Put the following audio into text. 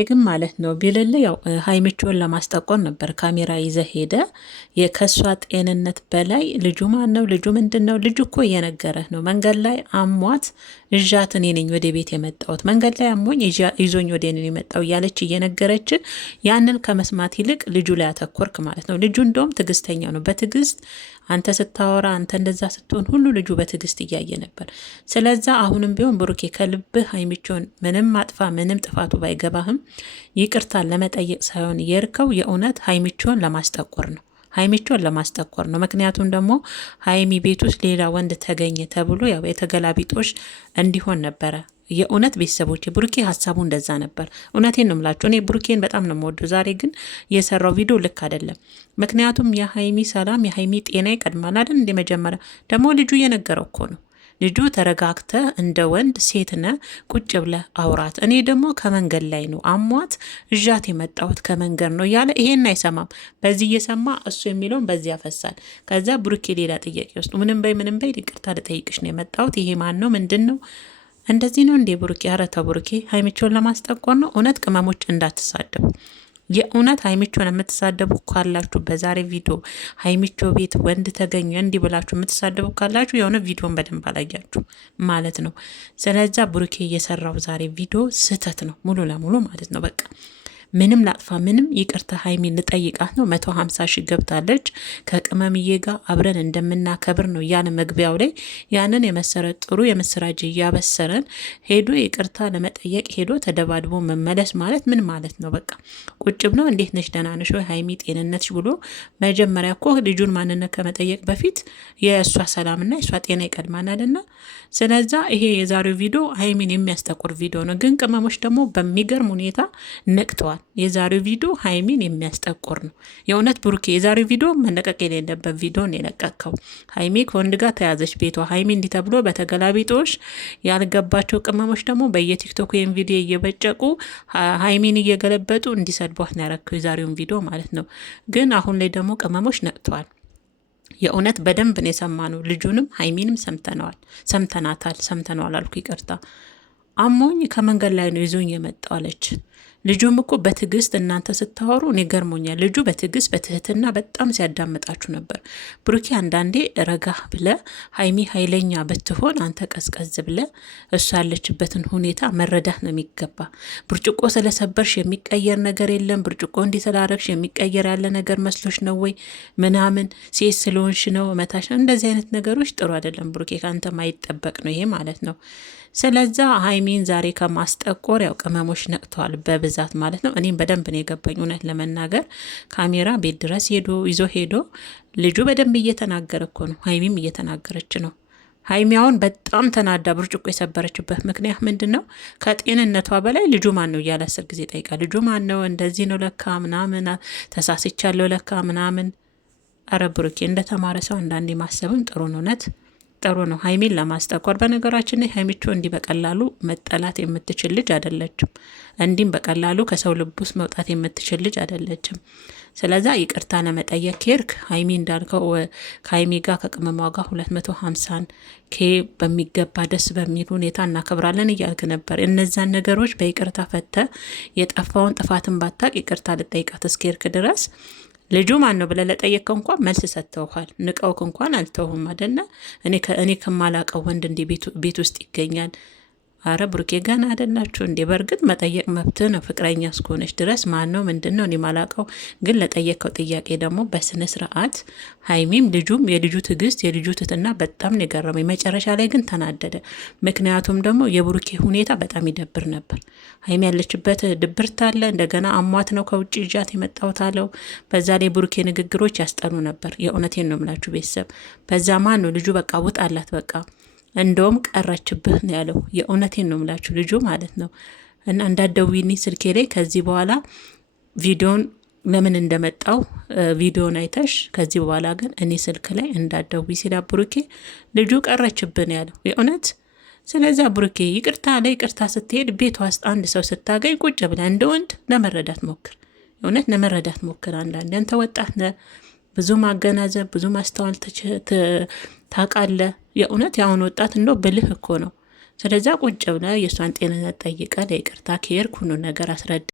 ግን ማለት ነው ቢልል ያው ሀይሚቾን ለማስጠቆር ነበር ካሜራ ይዘ ሄደ። ከሷ ጤንነት በላይ ልጁ ማን ነው? ልጁ ምንድን ነው? ልጁ እኮ እየነገረህ ነው። መንገድ ላይ አሟት እዣት እኔ ነኝ ወደ ቤት የመጣሁት፣ መንገድ ላይ አሞኝ ይዞኝ ወደ እኔ የመጣው እያለች እየነገረች፣ ያንን ከመስማት ይልቅ ልጁ ላይ አተኮርክ ማለት ነው። ልጁ እንደውም ትዕግስተኛ ነው። በትዕግስት አንተ ስታወራ፣ አንተ እንደዛ ስትሆን ሁሉ ልጁ በትዕግስት እያየ ነበር። ስለዛ አሁንም ቢሆን ብሩኬ ከልብህ ሀይሚቾን ምንም አጥፋ ምንም ጥፋቱ ባይገባህም ይቅርታን ለመጠየቅ ሳይሆን የርከው የእውነት ሀይሚቾን ለማስጠቆር ነው። ሀይሚቾን ለማስጠቆር ነው። ምክንያቱም ደግሞ ሀይሚ ቤት ውስጥ ሌላ ወንድ ተገኘ ተብሎ ያው የተገላቢጦሽ እንዲሆን ነበረ። የእውነት ቤተሰቦች ብሩኬ ሀሳቡ እንደዛ ነበር። እውነቴን ነው የምላችሁ። እኔ ብሩኬን በጣም ነው የምወደው። ዛሬ ግን የሰራው ቪዲዮ ልክ አይደለም። ምክንያቱም የሀይሚ ሰላም የሀይሚ ጤና ይቀድማል አይደል? እንደ መጀመሪያ ደግሞ ልጁ እየነገረው እኮ ነው። ልጁ ተረጋግተ እንደ ወንድ ሴትነ ቁጭ ብለ አውራት፣ እኔ ደግሞ ከመንገድ ላይ ነው አሟት እዣት የመጣሁት ከመንገድ ነው እያለ ይሄን አይሰማም። በዚህ እየሰማ እሱ የሚለውን በዚህ ያፈሳል። ከዛ ብሩኬ ሌላ ጥያቄ ውስጥ ምንም በይ ይቅርታ ልጠይቅሽ ነው የመጣሁት። ይሄ ማን ነው? ምንድን ነው? እንደዚህ ነው እንዴ ብሩኬ? ኧረ ተው ብሩኬ፣ ሀይሚቾን ለማስጠቆር ነው። እውነት ቅመሞች እንዳትሳደቡ። የእውነት ሀይሚቾን የምትሳደቡ ካላችሁ በዛሬ ቪዲዮ ሀይሚቾ ቤት ወንድ ተገኘ እንዲህ ብላችሁ የምትሳደቡ ካላችሁ የሆነ ቪዲዮን በደንብ አላያችሁ ማለት ነው። ስለዛ ብሩኬ እየሰራው ዛሬ ቪዲዮ ስህተት ነው ሙሉ ለሙሉ ማለት ነው። በቃ ምንም ላጥፋ ምንም ይቅርታ ሀይሚን ልጠይቃት ነው። 150 ሺህ ገብታለች። ከቅመምዬ ጋር አብረን እንደምናከብር ነው ያን መግቢያው ላይ ያንን የመሰረ ጥሩ የምስራች እያበሰረን ሄዶ ይቅርታ ለመጠየቅ ሄዶ ተደባድቦ መመለስ ማለት ምን ማለት ነው? በቃ ቁጭ ብሎ እንዴት ነሽ ደህና ነሽ ወይ ሀይሚ ጤንነትሽ ብሎ መጀመሪያ እኮ ልጁን ማንነት ከመጠየቅ በፊት የእሷ ሰላምና የእሷ ጤና ይቀድማናልና ስለዛ ይሄ የዛሬው ቪዲዮ ሀይሚን የሚያስጠቁር ቪዲዮ ነው። ግን ቅመሞች ደግሞ በሚገርም ሁኔታ ነቅተዋል። የዛሬው ቪዲዮ ሀይሚን የሚያስጠቁር ነው። የእውነት ብሩኬ የዛሬው ቪዲዮ መለቀቅ የሌለበት ቪዲዮ ነው የለቀቅከው። ሀይሚ ከወንድ ጋር ተያዘች ቤቷ ሀይሚ እንዲህ ተብሎ በተገላቢጦሽ ያልገባቸው ቅመሞች ደግሞ በየቲክቶክ ወይም ቪዲዮ እየበጨቁ ሀይሚን እየገለበጡ እንዲሰድቧት ነው ያረከው የዛሬውን ቪዲዮ ማለት ነው። ግን አሁን ላይ ደግሞ ቅመሞች ነቅተዋል። የእውነት በደንብ ነው የሰማነው። ልጁንም ሀይሚንም ሰምተነዋል አልኩ ይቅርታ። አሞኝ ከመንገድ ላይ ነው ይዞኝ የመጣው አለች። ልጁም እኮ በትዕግስት እናንተ ስታወሩ እኔ ገርሞኛል። ልጁ በትዕግስት በትህትና በጣም ሲያዳምጣችሁ ነበር። ብሩኬ አንዳንዴ ረጋ ብለ ሀይሚ ኃይለኛ ብትሆን አንተ ቀዝቀዝ ብለ እሱ ያለችበትን ሁኔታ መረዳት ነው የሚገባ። ብርጭቆ ስለሰበርሽ የሚቀየር ነገር የለም። ብርጭቆ እንዲተላረግሽ የሚቀየር ያለ ነገር መስሎች ነው ወይ ምናምን ሴት ስለሆንሽ ነው መታሽ ነው። እንደዚህ አይነት ነገሮች ጥሩ አይደለም ብሩኬ፣ ከአንተ ማይጠበቅ ነው ይሄ ማለት ነው። ስለዛ ሀይሚን ዛሬ ከማስጠቆር ያው ቅመሞች ነቅተዋል በብዛት ማለት ነው። እኔም በደንብ ነው የገባኝ እውነት ለመናገር ካሜራ ቤት ድረስ ይዞ ሄዶ ልጁ በደንብ እየተናገረ እኮ ነው። ሀይሚም እየተናገረች ነው። ሀይሚያውን በጣም ተናዳ ብርጭቆ የሰበረችበት ምክንያት ምንድን ነው? ከጤንነቷ በላይ ልጁ ማን ነው እያለ 10 ጊዜ ጠይቃ። ልጁ ማን ነው? እንደዚህ ነው ለካ ምናምን ተሳስቻለሁ ለካ ምናምን። አረ ብሩኬ እንደተማረ ሰው አንዳንዴ ማሰብም ጥሩ ነው እውነት ጥሩ ነው። ሀይሚን ለማስጠቆር በነገራችን ላይ ሀይሚቾ እንዲህ በቀላሉ መጠላት የምትችል ልጅ አይደለችም። እንዲህም በቀላሉ ከሰው ልብ ውስጥ መውጣት የምትችል ልጅ አይደለችም። ስለዛ ይቅርታ ለመጠየቅ ኬርክ ሀይሚ እንዳልከው ከሀይሚ ጋር ከቅመሟ ጋር 250 ኬ በሚገባ ደስ በሚል ሁኔታ እናከብራለን እያልክ ነበር። እነዛን ነገሮች በይቅርታ ፈተ የጠፋውን ጥፋትን ባታቅ ይቅርታ ልጠይቃት እስኬርክ ድረስ ልጁ ማን ነው ብለህ ለጠየቀው እንኳን መልስ ሰጥተውሃል። ንቀውክ እንኳን አልተውም አይደለ? እኔ ከማላቀው ወንድ እንዲህ ቤት ውስጥ ይገኛል። አረ ብሩኬ ገና አይደላችሁ እንዴ? በእርግጥ መጠየቅ መብት ነው ፍቅረኛ እስከሆነች ድረስ። ማን ነው ምንድን ነው እኔ ማላቀው። ግን ለጠየቀው ጥያቄ ደግሞ በስነ ስርዓት ሀይሚም ልጁም የልጁ ትዕግስት የልጁ ትትና በጣም ነው የገረመኝ። መጨረሻ ላይ ግን ተናደደ። ምክንያቱም ደግሞ የብሩኬ ሁኔታ በጣም ይደብር ነበር። ሀይሚ ያለችበት ድብርት አለ። እንደገና አሟት ነው ከውጭ ይዣት የመጣሁት አለው። በዛ ላይ ብሩኬ ንግግሮች ያስጠኑ ነበር። የእውነቴን ነው የምላችሁ ቤተሰብ። በዛ ማን ነው ልጁ በቃ ውጣ አላት በቃ እንደውም ቀረችብህ ነው ያለው። የእውነቴን ነው ምላችሁ ልጁ ማለት ነው። እና እንዳትደውይልኝ ስልኬ ላይ ከዚህ በኋላ ቪዲዮን ለምን እንደመጣው ቪዲዮን አይተሽ ከዚህ በኋላ ግን እኔ ስልክ ላይ እንዳትደውይ ሲላ ብሩኬ ልጁ ቀረችብህ ነው ያለው የእውነት። ስለዚህ ብሩኬ ይቅርታ ለይቅርታ ስትሄድ ቤት ውስጥ አንድ ሰው ስታገኝ ቁጭ ብለህ እንደ ወንድ ለመረዳት ሞክር። እውነት ለመረዳት ሞክር። አንዳንዴ አንተ ወጣት ነህ፣ ብዙ ማገናዘብ ብዙ ማስተዋል ታውቃለህ። የእውነት ያሁን ወጣት እንደው ብልህ እኮ ነው። ስለዛ ቁጭ ብለህ የእሷን ጤንነት ጠይቀህ ለይቅርታ ከሄድክ ሁሉ ነገር አስረዳ።